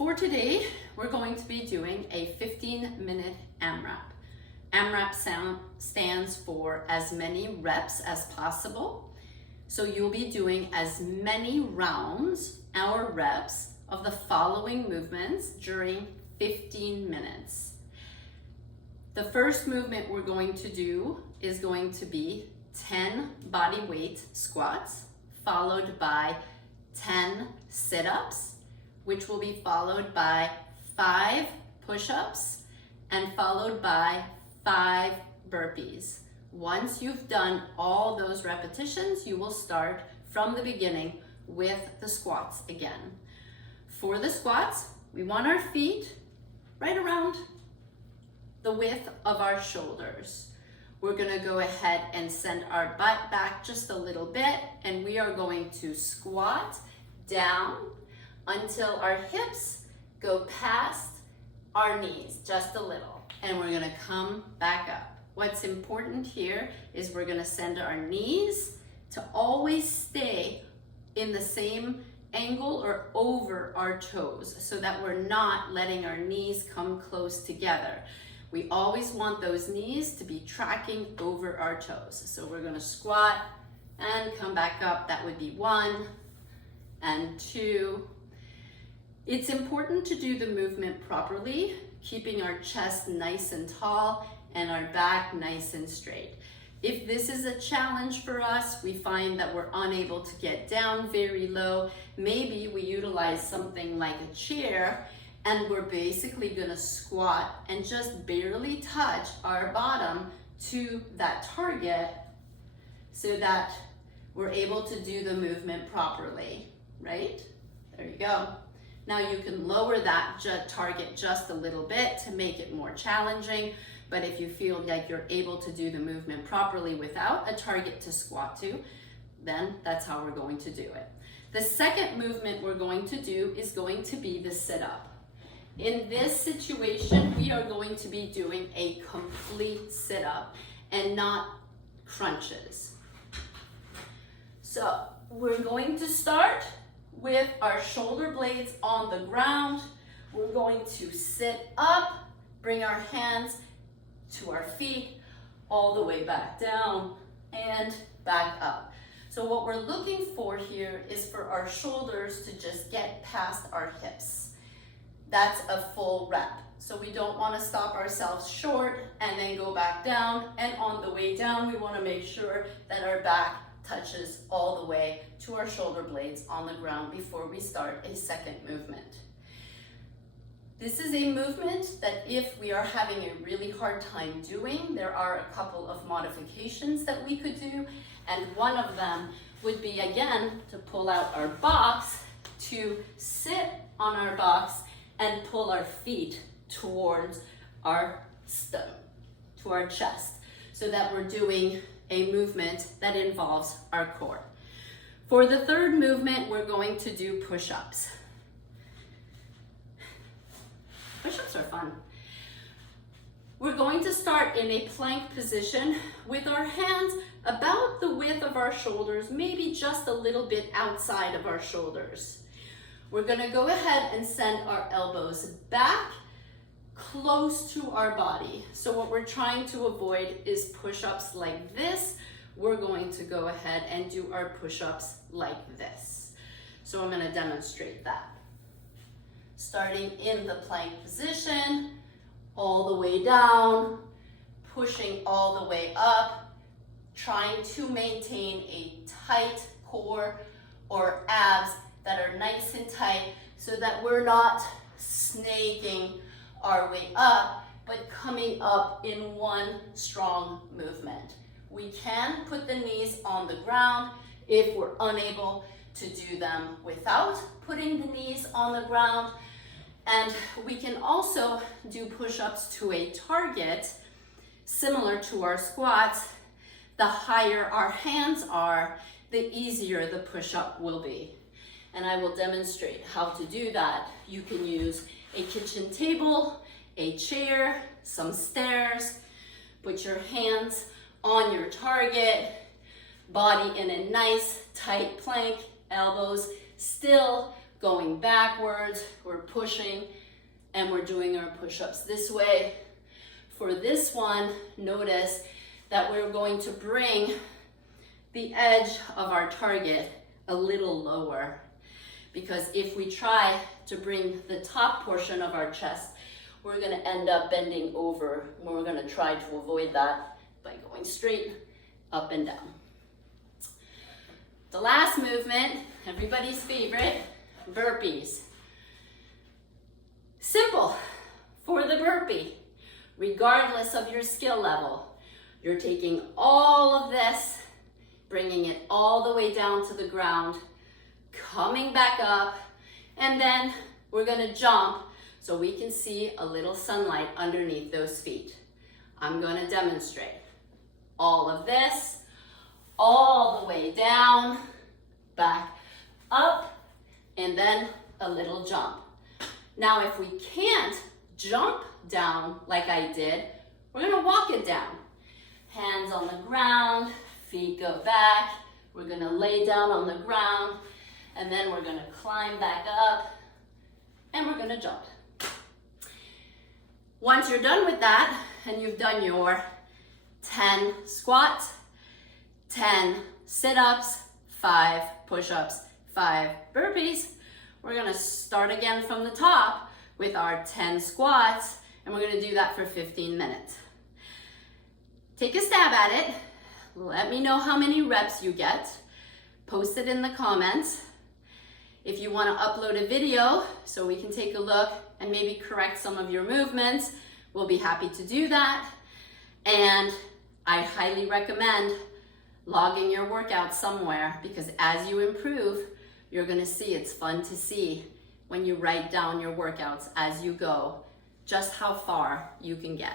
For today, we're going to be doing a 15-minute AMRAP. AMRAP stands for as many reps as possible. So you'll be doing as many rounds or reps of the following movements during 15 minutes. The first movement we're going to do is going to be 10 body weight squats, followed by 10 sit-ups, which will be followed by 5 push-ups and followed by 5 burpees. Once you've done all those repetitions, you will start from the beginning with the squats again. For the squats, we want our feet right around the width of our shoulders. We're gonna go ahead and send our butt back just a little bit, and we are going to squat down until our hips go past our knees just a little, and we're gonna come back up. What's important here is we're gonna send our knees to always stay in the same angle or over our toes so that we're not letting our knees come close together. We always want those knees to be tracking over our toes. So we're gonna squat and come back up. That would be 1 and 2. It's important to do the movement properly, keeping our chest nice and tall and our back nice and straight. If this is a challenge for us, we find that we're unable to get down very low, maybe we utilize something like a chair, and we're basically gonna squat and just barely touch our bottom to that target so that we're able to do the movement properly, right? There you go. Now you can lower that target just a little bit to make it more challenging, but if you feel like you're able to do the movement properly without a target to squat to, then that's how we're going to do it. The second movement we're going to do is going to be the sit-up. In this situation, we are going to be doing a complete sit-up and not crunches. So we're going to start with our shoulder blades on the ground. We're going to sit up, bring our hands to our feet, all the way back down and back up. So what we're looking for here is for our shoulders to just get past our hips. That's a full rep. So we don't want to stop ourselves short and then go back down. And on the way down, we want to make sure that our back touches all the way to our shoulder blades on the ground before we start a second movement. This is a movement that if we are having a really hard time doing, there are a couple of modifications that we could do. And one of them would be, again, to pull out our box, to sit on our box and pull our feet towards our stomach, to our chest, so that we're doing a movement that involves our core. For the third movement, we're going to do push-ups. Push-ups are fun. We're going to start in a plank position with our hands about the width of our shoulders, maybe just a little bit outside of our shoulders. We're gonna go ahead and send our elbows back close to our body. So what we're trying to avoid is push-ups like this. We're going to go ahead and do our push-ups like this. So I'm gonna demonstrate that. Starting in the plank position, all the way down, pushing all the way up, trying to maintain a tight core or abs that are nice and tight so that we're not snaking our way up, but coming up in one strong movement. We can put the knees on the ground if we're unable to do them without putting the knees on the ground. And we can also do push-ups to a target similar to our squats. The higher our hands are, the easier the push-up will be. And I will demonstrate how to do that. You can use a kitchen table, a chair, some stairs. Put your hands on your target, body in a nice tight plank, elbows still, going backwards, we're pushing, and we're doing our push-ups this way. For this one, notice that we're going to bring the edge of our target a little lower, because if we try to bring the top portion of our chest, we're gonna end up bending over, and we're gonna try to avoid that by going straight up and down. The last movement, everybody's favorite, burpees. Simple for the burpee, regardless of your skill level. You're taking all of this, bringing it all the way down to the ground, coming back up, and then we're gonna jump so we can see a little sunlight underneath those feet. I'm gonna demonstrate. All of this, all the way down, back up, and then a little jump. Now, if we can't jump down like I did, we're gonna walk it down. Hands on the ground, feet go back. We're gonna lay down on the ground, and then we're gonna climb back up, and we're gonna jump. Once you're done with that, and you've done your 10 squats, 10 sit-ups, 5 push-ups, 5 burpees, we're gonna start again from the top with our 10 squats, and we're gonna do that for 15 minutes. Take a stab at it. Let me know how many reps you get. Post it in the comments. If you wanna upload a video so we can take a look and maybe correct some of your movements, we'll be happy to do that. And I highly recommend logging your workout somewhere, because as you improve, you're gonna see it's fun to see when you write down your workouts as you go, just how far you can get.